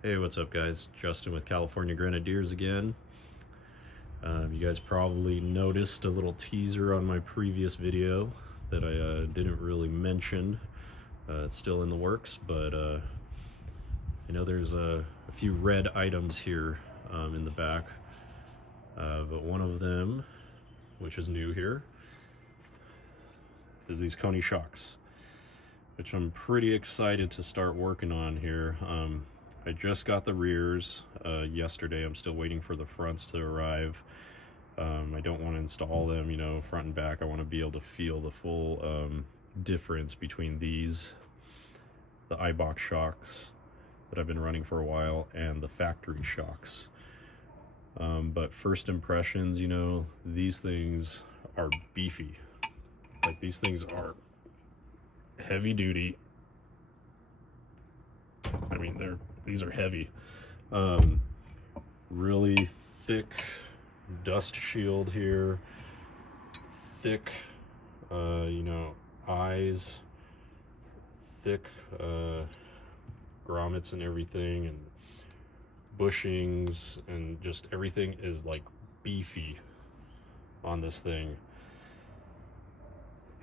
Hey, what's up guys? Justin with California Grenadiers again. You guys probably noticed a little teaser on my previous video that I didn't really mention. It's still in the works, but there's a few red items here in the back. But one of them, which is new here, is these Koni shocks, which I'm pretty excited to start working on here. I just got the rears yesterday. I'm still waiting for the fronts to arrive. I don't want to install them, front and back. I want to be able to feel the full difference between these, the Eibach shocks that I've been running for a while, and the factory shocks. But first impressions, these things are beefy. Like, these things are heavy duty. I mean, these are heavy. Really thick dust shield here, thick eyes, thick grommets and everything, and bushings, and just everything is like beefy on this thing.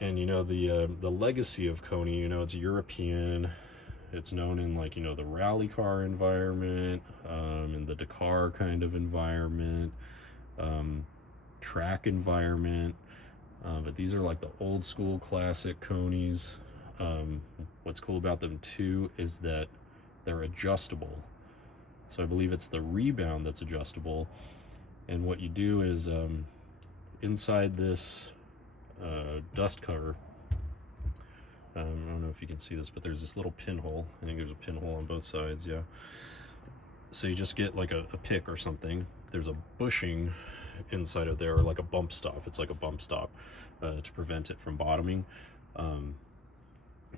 And the legacy of Koni, it's European. It's known in the rally car environment, in the Dakar kind of environment, track environment. But these are like the old school classic Konis. What's cool about them too is that they're adjustable. So I believe it's the Rebound that's adjustable. And what you do is inside this dust cover, I don't know if you can see this, but there's this little pinhole. I think there's a pinhole on both sides, yeah. So you just get like a pick or something. There's a bushing inside of there, or like a bump stop. It's like a bump stop to prevent it from bottoming. You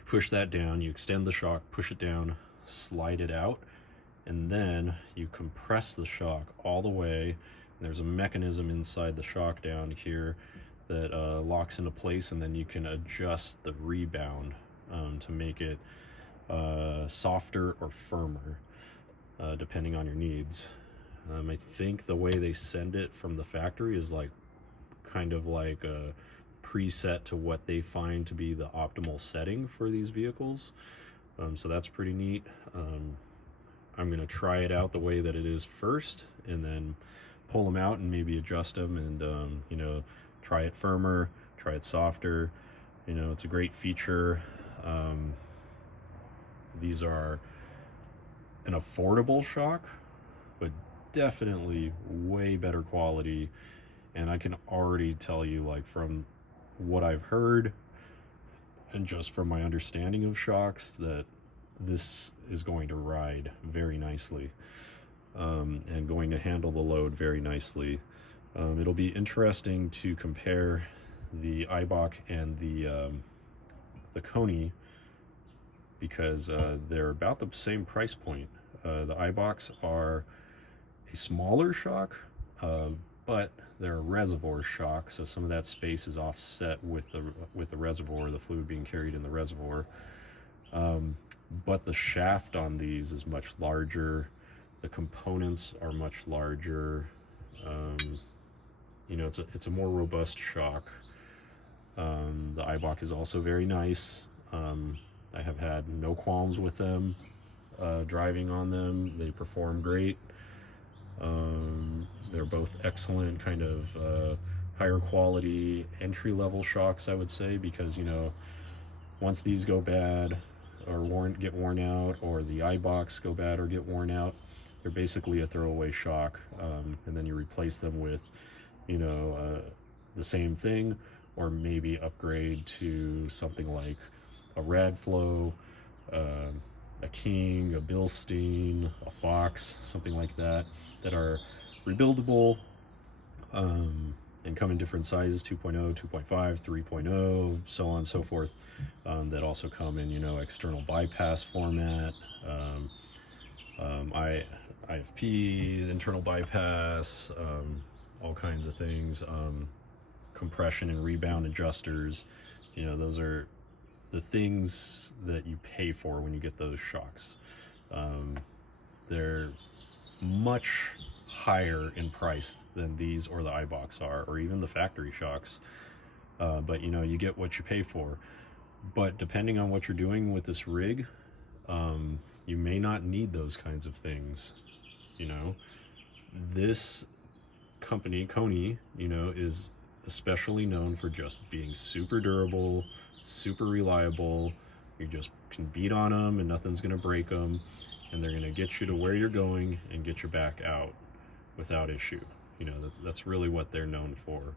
push that down, you extend the shock, push it down, slide it out, and then you compress the shock all the way. And there's a mechanism inside the shock down here that locks into place, and then you can adjust the Rebound to make it softer or firmer, depending on your needs. I think the way they send it from the factory is kind of like a preset to what they find to be the optimal setting for these vehicles. So that's pretty neat. I'm gonna try it out the way that it is first, and then pull them out and maybe adjust them, and try it firmer, try it softer. It's a great feature. These are an affordable shock, but definitely way better quality. And I can already tell you, from what I've heard and just from my understanding of shocks, that this is going to ride very nicely, and going to handle the load very nicely. It'll be interesting to compare the Eibach and the Koni, because they're about the same price point. The Eibachs are a smaller shock, but they're a reservoir shock, so some of that space is offset with the reservoir, the fluid being carried in the reservoir. But the shaft on these is much larger. The components are much larger. It's a more robust shock. The Eibach is also very nice. I have had no qualms with them driving on them. They perform great. They're both excellent kind of higher quality entry-level shocks, I would say, because once these go bad or get worn out, or the Eibachs go bad or get worn out, they're basically a throwaway shock, and then you replace them with the same thing, or maybe upgrade to something like a Radflow, a King, a Bilstein, a Fox, something like that are rebuildable, and come in different sizes: 2.0, 2.5, 3.0, so on and so forth, that also come in external bypass format, IFPs, internal bypass, all kinds of things, compression and rebound adjusters. Those are the things that you pay for when you get those shocks. they're much higher in price than these or the Eibachs are, or even the factory shocks. But you know, you get what you pay for. But depending on what you're doing with this rig, you may not need those kinds of things. You know, this company, Koni, you know, is especially known for just being super durable, super reliable. You just can beat on them and nothing's gonna break them, and they're gonna get you to where you're going and get you back out without issue. You know, that's really what they're known for,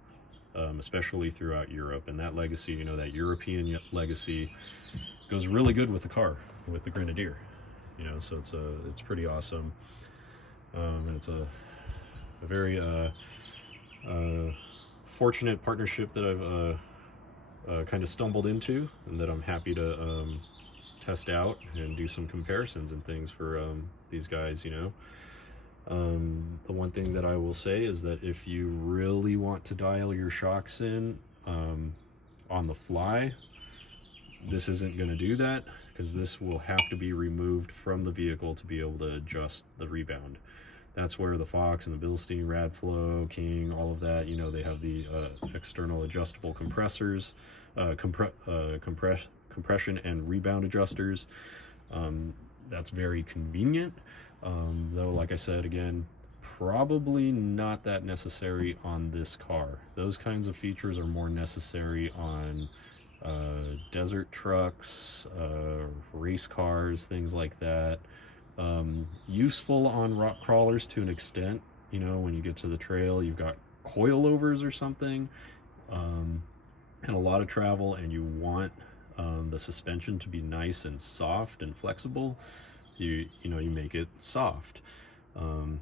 especially throughout Europe. And that legacy, you know, that European legacy goes really good with the car, with the Grenadier. You know, so it's pretty awesome, and it's a very fortunate partnership that I've kind of stumbled into, and that I'm happy to test out and do some comparisons and things for these guys. You know, the one thing that I will say is that if you really want to dial your shocks in on the fly, this isn't going to do that, because this will have to be removed from the vehicle to be able to adjust the rebound. That's where the Fox and the Bilstein, Radflow, King, all of that, you know, they have the external adjustable compressors, compression and rebound adjusters. That's very convenient, though, like I said, again, probably not that necessary on this car. Those kinds of features are more necessary on desert trucks, race cars, things like that. Useful on rock crawlers to an extent. You know, when you get to the trail, you've got coilovers or something, and a lot of travel, and you want the suspension to be nice and soft and flexible. You know, you make it soft, and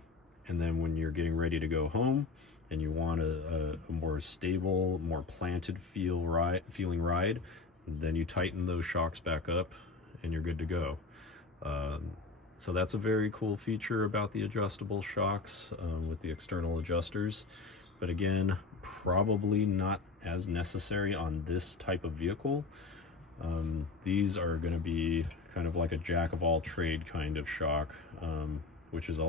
then when you're getting ready to go home and you want a more stable, more planted feeling ride, then you tighten those shocks back up and you're good to go. So that's a very cool feature about the adjustable shocks with the external adjusters. But again, probably not as necessary on this type of vehicle. These are going to be kind of like a jack of all trade kind of shock, which is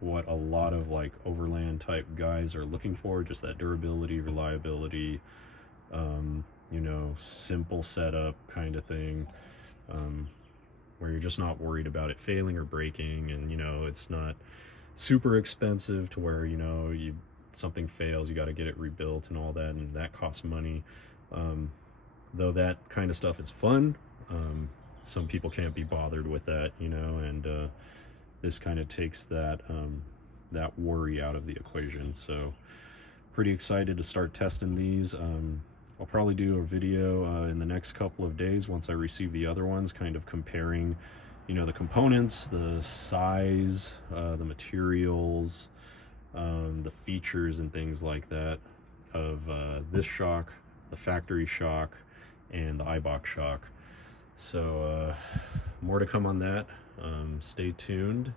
what a lot of like overland type guys are looking for, just that durability, reliability, you know, simple setup kind of thing, where you're just not worried about it failing or breaking, and you know, it's not super expensive to where, you know, something fails, you got to get it rebuilt and all that, and that costs money. Though that kind of stuff is fun, some people can't be bothered with that, you know, and this kind of takes that that worry out of the equation. So pretty excited to start testing these. I'll probably do a video in the next couple of days once I receive the other ones, kind of comparing, you know, the components, the size, the materials, the features and things like that of this shock, the factory shock, and the Eibach shock. So more to come on that. Stay tuned.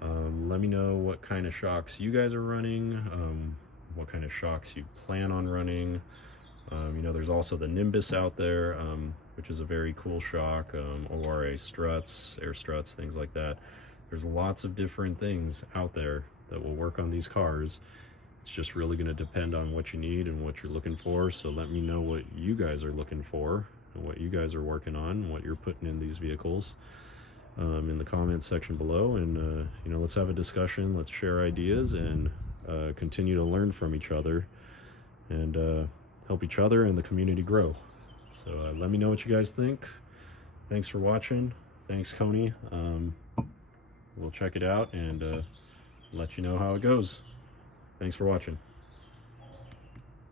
Let me know what kind of shocks you guys are running, what kind of shocks you plan on running. You know, there's also the Nimbus out there, which is a very cool shock, ORA struts, air struts, things like that. There's lots of different things out there that will work on these cars. It's just really going to depend on what you need and what you're looking for. So let me know what you guys are looking for and what you guys are working on and what you're putting in these vehicles in the comments section below. And, you know, let's have a discussion, let's share ideas, and continue to learn from each other, and help each other and the community grow. So let me know what you guys think. Thanks for watching. Thanks, Koni. We'll check it out and let you know how it goes. Thanks for watching.